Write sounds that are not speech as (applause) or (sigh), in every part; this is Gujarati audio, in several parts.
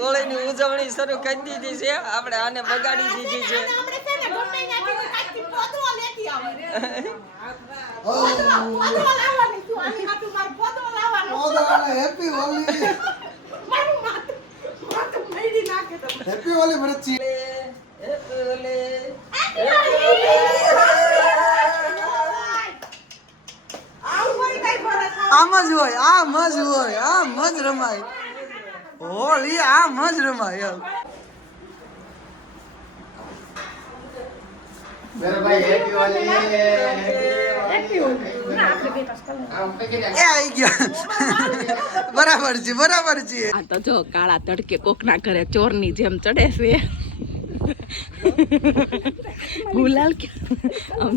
હોળીની ઉજવણી શરૂ કરી દીધી છે. આપણે આને બગાડી દીધી છે. ને. હેપી હોલી. ભરતજી. હેપી? આમ જ હોય આમ જ હોય આમ જ રમાય. ઓળી આમ જ રમાય બરાબર છે બરાબર છે. આ તો જો કાળા તડકે કોકના ઘરે ચોરની જેમ ચડે છે. ગુલાલ આમ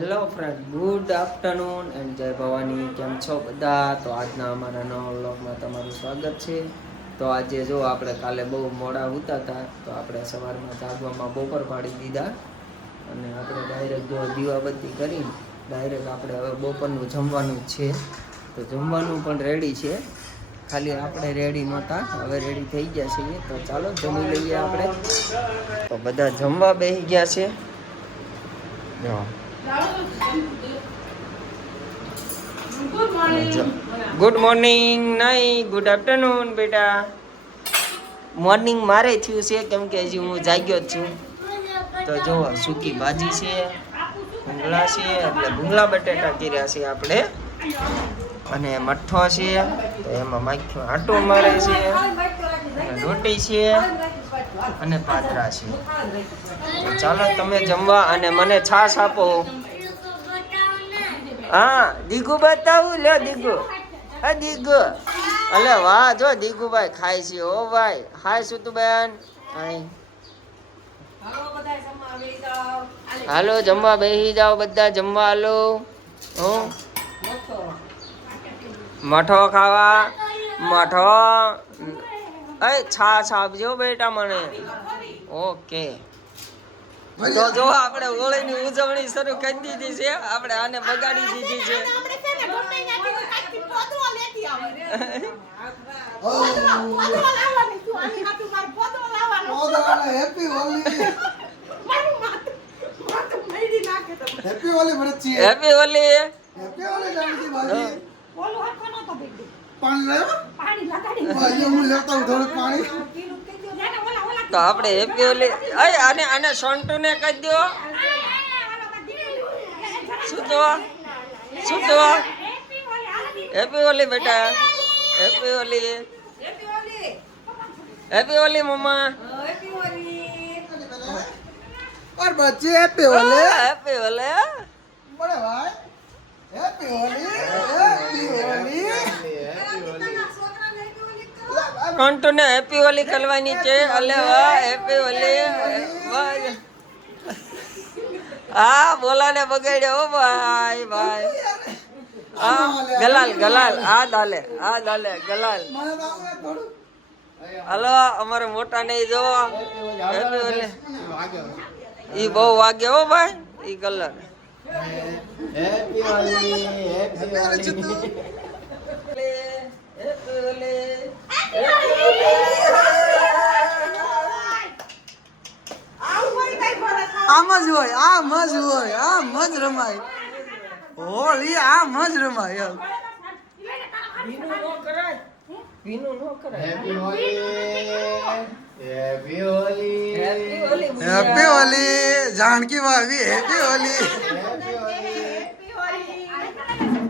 hello friend good afternoon and જય ભવાની કેમ છો બધા? તો આજના અમારા નવા વ્લોગમાં તમારું સ્વાગત છે. તો આજે જો આપણે કાલે બહુ મોડા ઉતા હતા, તો આપણે સવારમાં જાગવામાં બપોર પાડી દીધા અને આપણે ડાયરેક્ટ જો દીવાબત્તી કરી ડાયરેક્ટ આપણે હવે બપોરનું જમવાનું છે. તો જમવાનું પણ રેડી છે. ખાલી આપણે રેડી નહોતા. હવે રેડી થઈ ગયા છીએ. તો ચાલો જમી લઈએ આપણે. તો બધા જમવા બેસી ગયા છે. જો. ગુડ મોર્નિંગ નહીં ગુડ આફ્ટરનૂન બેટા. મોર્નિંગ મારે થયું છે કેમ કે હજી હું જાગ્યો જ છું. તો જો સૂકી ભાજી છે ભૂંગળા છે એટલે ભૂંગળા બટેટા કર્યા છે આપણે. અને મઠ્ઠો છે, તો એમાં માખ્યો આટો મારે છે, રોટી છે અને પાતરા છે. ચાલો તમે જમવા અને મને છાશ આપો. હા, દીગુ બતાવું લો દીગુ. હા, દીગુ. અલે, વાહ, જો દીગુભાઈ ખાય છે. ઓ ભાઈ, હાય સુતુબેન. હાય. હાલો, જમવા બેસી જાઓ બધા, જમવા હાલો હું. મઠો ખાવા મઠો. એ છાશ આપજો બેટા મને. ઓકે. તો જો આપણે હોળીની ઉજવણી શરૂ કરી દીધી છે. આપણે આને બગાડી દીધી છે. Happy Holi. Happy Holi. Happy Holi happy Holi Janaki ભાજી ઓલું હાથો નહોતો ભેગી. પાણી લાવ્યો પાણી લગાડી. ભાઈ હું લેતા હું થોડુંક પાણી જેને ઓલા- ઓલા તો આપણે હેપી હોલી અય આને આને સોન્ટુને કહી દો શું તો શું તો હેપી હોલી બેટા હેપી હોલી હેપી હોલી મમ્મા और बच्चे हैप्पी होली હેપી હોલી बड़े भाई હેપી હોલી હેપી હોલી કંટુને હેપી હોલી કરવાની છે. અલે વાહ હેપી હોલી હા બોલાને બગાડ્યો ભાઈ ભાઈ. હા ગલાલ ગલાલ આ દાલે આ દાલે ગલાલ. હલો અમારે મોટા ને જો. હેપી હોલી ઈ બહુ વાગ્યો હો ભાઈ ઈ ગલાલ. હેપી હોલી હેપી હોલી આમ જ હોય આમ જ હોય આમ જ રમાય. હોળી આમ જ રમાય હેપી હોલી જાણકી ભાભી હેપી હોલી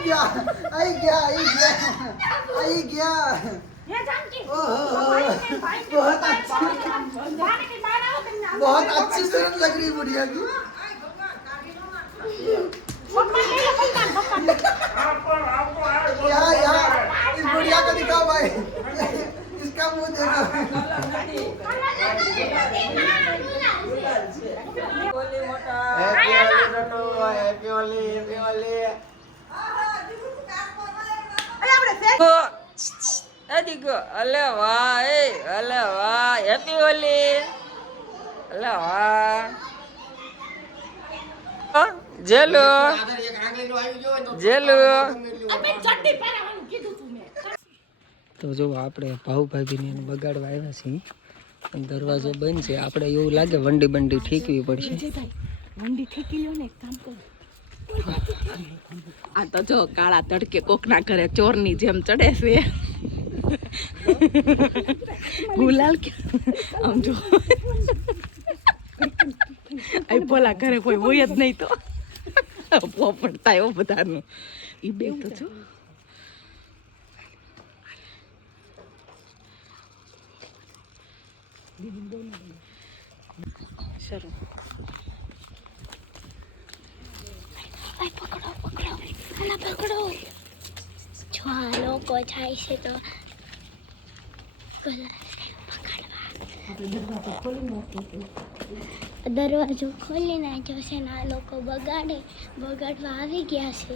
ગયા આઈ ગયા આઈ ગયા આઈ ગયા बहुत अच्छी सूरत लग रही है बुढ़िया की यहाँ यहाँ इस बुढ़िया को दिखाओ भाई इसका मुंह देखो happy Holi ટટુ happy Holi happy Holi દીકો અલે વાહ એ અલે વાહ હેપી હોલી અલે વાહ જેલો જેલુ તો જેલુ કીધું તું મેં તો જો આપણે ભાવભાભીને એને બગાડવા આવ્યા છીએ. દરવાજો બંધ છે. આપણે એવું લાગે વંડી બંડી ઠીકવી પડશે. વંડી ઠીકી લો ને એક કામ કરો. આ તો જો કાળા તડકે કોકના ઘરે ચોરની જેમ ચડે છે. ગુલાલ આમ જો. ભોલા ઘરે કોઈ હોય જ નહીં તો. પોપટ થાય હો બધાનું. એ બે તો જો. શરૂ જો આ લોકો જાય છે તો દરવાજો ખોલી નાખ્યો છે ને આ લોકો બગાડે, બગાડવા આવી ગયા છે.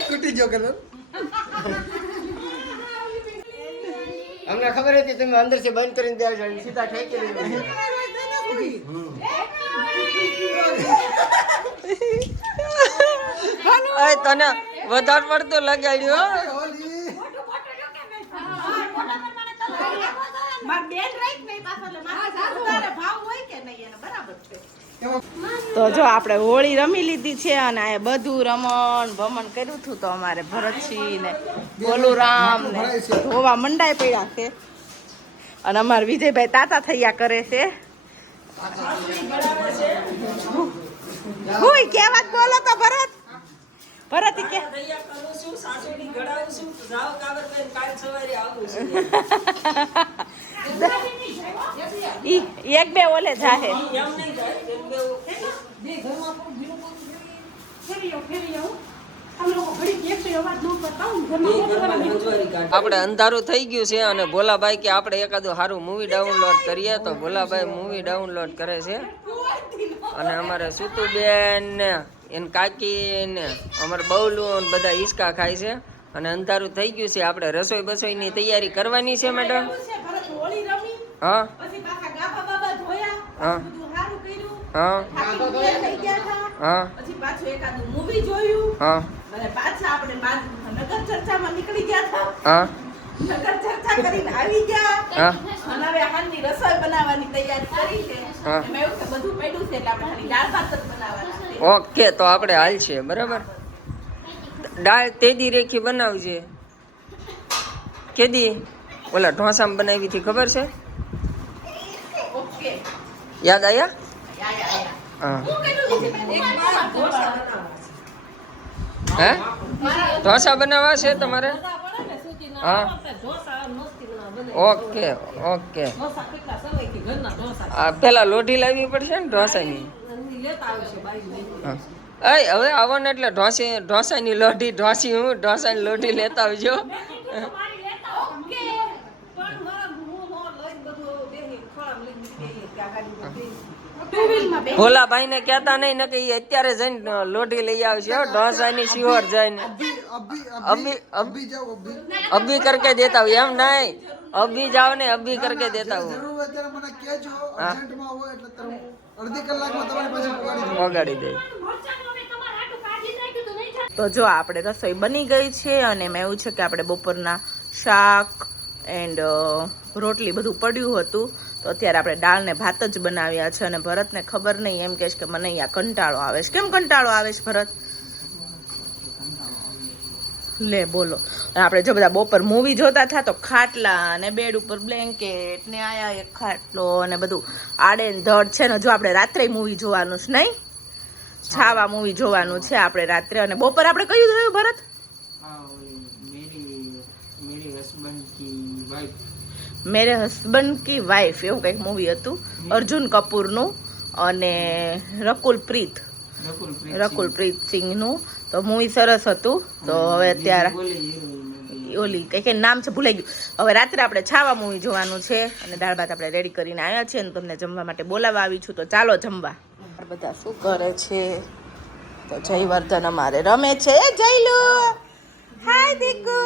તૂટી ગયો કલર અમને ખબર હતી તમે અંદર અંદરથી બંધ કરીને ત્યાં જાય સીધા ઠેકી લઈ તને વધારે પડતો લગાડ્યો માર બેન રાઈટ કે નહીં બરાબર છે. તો જો આપણે હોળી રમી લીધી છે અને આ બધું રમણ ભમણ કર્યું હતું તો અમારે ભરતસિંહ ને બોલુરામ ને ધોવા મંડાઈ પડ્યા છે. અને અમારે વિજયભાઈ તાતા થયા કરે છે. હુંય કે વાત બોલો તો ભરત. ભરત કે (laughs) એક બે ઓલે જાહે ફેરી આવો, ફેરી આવો. તમે લોકો ઘડીક એક બે અવાજ ન કરતા હો ને ઘરમાં બધું કરવાનું. આપણે અંધારું થઈ ગયું છે અને ભોલાભાઈ કે આપણે એકાદું સારું મૂવી ડાઉનલોડ કરીએ તો ભોલાભાઈ મૂવી ડાઉનલોડ કરે છે. અને અમારે સુતુબેન ને એને કાકી ને અમારે બવલું બધા હિસકા ખાય છે. અને અંધારું થઈ ગયું છે. આપણે રસોઈ બસોઈની તૈયારી કરવાની છે મેડમ હા. પછી પાછા ગાભા બાબા ધોયા. હા. હા. હા. પછી પાછું એકાદું મૂવી જોયું. હા. અને પાછા આપણે નગર ચર્ચામાં નીકળી ગયા હતા. હા. નગર ચર્ચા કરીને આવી ગયા. હા. અને હવે હાલની રસોઈ બનાવવાની તૈયારી કરી છે. હા. એમાં એવું કે બધું પડ્યું છે એટલે આપણે ખાલી દાળ ભાત જ બનાવવાના ઓકે તો આપણે હાલ છે બરાબર? દાળ તેદી રેખી બનાવજે. કેદી? ઓલા ઢોસામાં બનાવી હતી ખબર છે? યાદ આયા? હા? ઢોસા બનાવવા છે તમારે? હા. Okay okay. પેલા લોઢી લાવવી પડશે ને ઢોસાની? અય હવે આવો ને એટલે ઢોસી, ઢોસાની લોઢી, ઢોસી હું, ઢોસાની લોઢી લેતા આવજો ઓકે પણ મારા હું હો લઈને બધું બેહી ખોળામાં લઈને બેહી ત્યાં ગાડીમાં બેહી ટુ ભાઈ ને કેતા નહીં ને કે અત્યારે જઈને લોઢી લઈ આવશે. ઢોસા ની શિહોર જઈને. અભી અભી અભી કરકે દેતા હોય એમ નહીં. અભી જાવ ને અભી કરકે દેતા હું. અડધી કલાકમાં તમારી પાસે પહોંચાડી દઉં. વગાડી દે. તો જો આપણે રસોઈ બની ગઈ છે અને એમાં એવું છે કે આપણે બપોરના શાક એન્ડ રોટલી બધું પડ્યું હતું. તો અત્યારે આપણે દાળને ભાત જ બનાવ્યા છે અને ભરતને ખબર નહીં, એમ કહેશ કે મને અહીંયા કંટાળો આવે છે. કેમ કંટાળો આવે છે ભરત? લે, બોલો. આપણે જો બધા બપોર મૂવી જોતા થા તો ખાટલા અને બેડ ઉપર બ્લેન્કેટ ને આયા એક ખાટલો અને બધું આડે ધડ છે ને જો આપણે રાત્રે મૂવી જોવાનું છે નહીં? છાવા મૂવી જોવાનું છે આપણે રાત્રે અને બપોર આપણે કયું જોયું ભરત? મેરે હસબન્ડ કી વાઈફ એવું કંઈક મૂવી હતું. અર્જુન કપૂરનું અને રકુલ પ્રીત. રકુલ પ્રીત સિંહનું. તો મૂવી સરસ હતું. તો હવે અત્યારે ઓલી કંઈક નામ છે ભૂલાઈ ગયું. હવે રાત્રે આપણે છાવા મૂવી જોવાનું છે અને દાળ ભાત આપણે રેડી કરીને આવ્યા છીએ અને તમને જમવા માટે બોલાવવા આવી છું. તો ચાલો જમવા. બધા શું કરે છે? તો જયવર્ધન અમારે રમે છે. જયલું જયલુ હાય દીકુ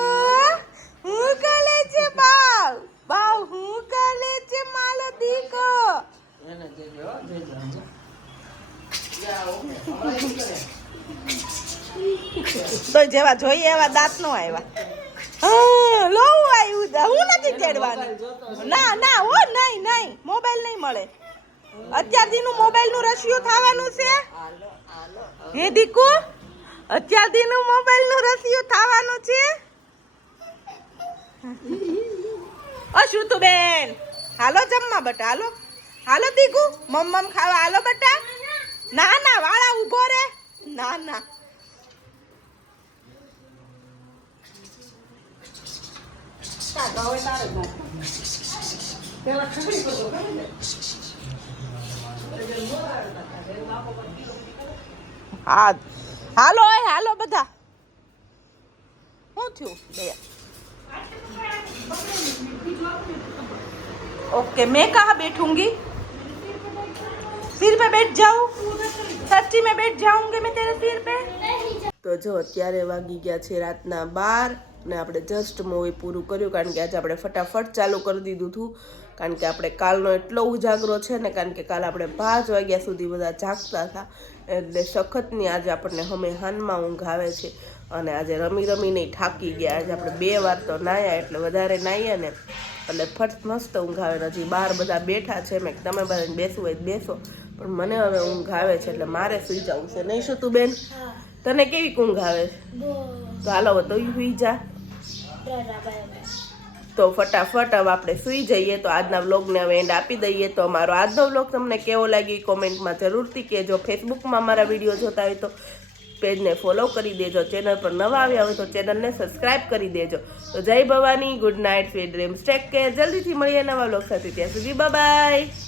હું કરે છે બાવ બાવ હું કરે છે માલો દીકો તો જેવા જોઈએ એવા દાંત નો આવ્યા હા, લોવું આવ્યું હું નથી તેડવાની. ના ના ઓ નહીં નહીં. મોબાઈલ નહીં મળે. અત્યારથી નું મોબાઈલનું રસિયું થવાનું છે? હે દીકુ? અત્યારથી નું મોબાઈલનું રસિયું થવાનું છે? ઓ શું તું બેન? હાલો જમવા બટા હાલો. હાલો દીકુ. મમ મમ ખાવા. હાલો બટા. ના ના વાળા ઊભો રે. ના ના. હા હાલો એ હાલો બધા શું થયું બે ओके मैं कहाँ बैठूंगी सिर पे बैठ जाऊं सच्ची में बैठ जाऊंगी मैं तेरे सिर पे તો જો અત્યારે વાગી ગયા છે રાતના બાર ને આપણે જસ્ટ મૂવી પૂરું કર્યું કારણ કે આજે આપણે ફટાફટ ચાલુ કરી દીધું હતું. કારણ કે આપણે કાલનો એટલો ઉજાગરો છે ને કારણ કે કાલ આપણે પાંચ વાગ્યા સુધી બધા જાગતા હતા. એટલે સખતની આજે આપણને હમે હાનમાં ઊંઘ આવે છે અને આજે રમી રમીને થાકી ગયા. આજે આપણે બે વાર તો નાહ્યા એટલે વધારે નાહીએ ને એટલે ફટ મસ્ત ઊંઘ આવે. હજી બહાર બધા બેઠા છે. મેં તમે બધા બેસવું હોય બેસો. પણ મને હવે ઊંઘ આવે છે એટલે મારે સુઈ જવું છે. નહીં શું તું બેન તને કેવી ઊંઘ આવે છે? તો હાલો તો સુઈ જા. તો ફટાફટ હવે આપણે સુઈ જઈએ તો આજના વ્લોગને હવે એન્ડ આપી દઈએ. તો અમારો આજનો વ્લોગ તમને કેવો લાગ્યો કોમેન્ટમાં જરૂરથી કહેજો. ફેસબુકમાં અમારા વીડિયો જોતા હોય તો પેજને ફોલો કરી દેજો. ચેનલ પર નવા આવ્યા હોય તો ચેનલને સબસ્ક્રાઇબ કરી દેજો. તો જય Bhavani, good night sweet dreams. Take care જલ્દીથી મળીએ નવા વ્લોગ સાથે. ત્યાં સુધી બાય